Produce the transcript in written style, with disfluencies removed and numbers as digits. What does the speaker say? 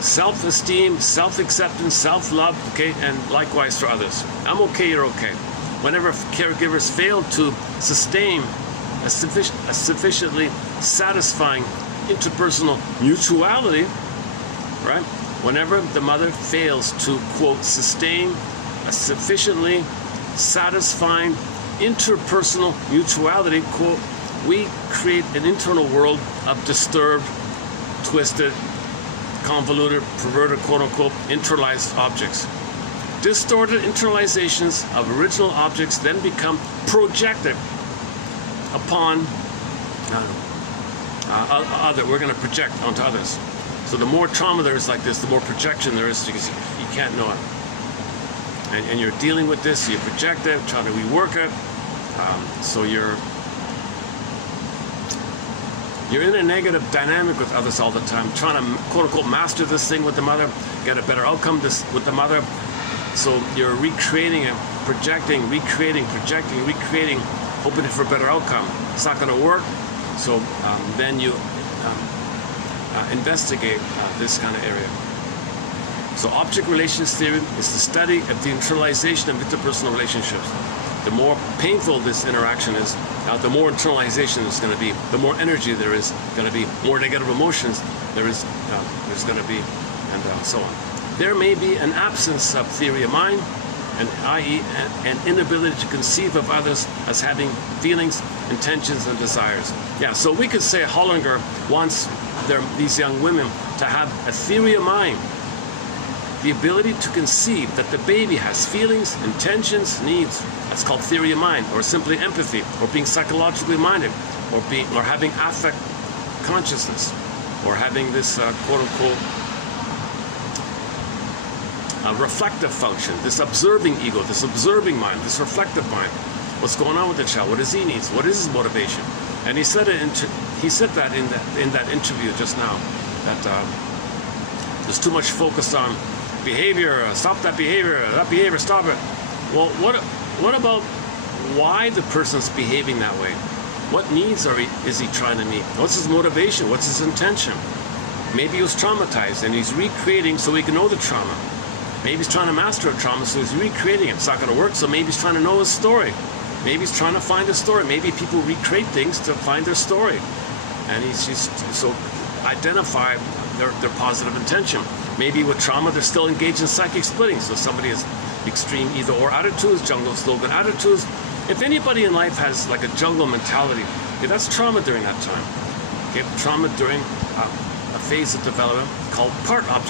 self-esteem, self-acceptance, self-love, okay, and likewise for others. I'm okay, you're okay. Whenever caregivers fail to sustain a sufficiently satisfying interpersonal mutuality, right? Whenever the mother fails to, quote, sustain a sufficiently satisfying interpersonal mutuality, quote, we create an internal world of disturbed, twisted, convoluted, perverted, quote-unquote, internalized objects. Distorted internalizations of original objects then become projected upon we're going to project onto others. So the more trauma there is like this, the more projection there is, because you can't know it. And you're dealing with this, so you project it, trying to rework it. So you're in a negative dynamic with others all the time, trying to, quote-unquote, master this thing with the mother, get a better outcome with the mother. So you're recreating it, projecting, recreating, projecting, recreating, hoping for a better outcome. It's not going to work. So then you investigate this kind of area. So object relations theory is the study of the internalization of interpersonal relationships. The more painful this interaction is, the more internalization is going to be, the more energy there is going to be, more negative emotions there's going to be, and so on. There may be an absence of theory of mind, and i.e. an inability to conceive of others as having feelings, intentions, and desires. Yeah, so we could say Hollinger wants these young women to have a theory of mind, the ability to conceive that the baby has feelings, intentions, needs. That's called theory of mind, or simply empathy, or being psychologically minded, or having affect consciousness, or having this quote-unquote reflective function, this observing ego, this observing mind, this reflective mind. What's going on with the child? What does he need? What is his motivation? And he said that in that interview just now, that there's too much focus on behavior. Stop that behavior. That behavior. Stop it. Well, what about why the person's behaving that way? What needs is he trying to meet? What's his motivation? What's his intention? Maybe he was traumatized and he's recreating so he can know the trauma. Maybe he's trying to master a trauma, so he's recreating it. It's not going to work, so maybe he's trying to know his story. Maybe he's trying to find a story. Maybe people recreate things to find their story. And he's just, so identify their positive intention. Maybe with trauma, they're still engaged in psychic splitting. So somebody has extreme either-or attitudes, jungle slogan attitudes. If anybody in life has like a jungle mentality, okay, that's trauma during that time. Okay, trauma during a phase of development called part object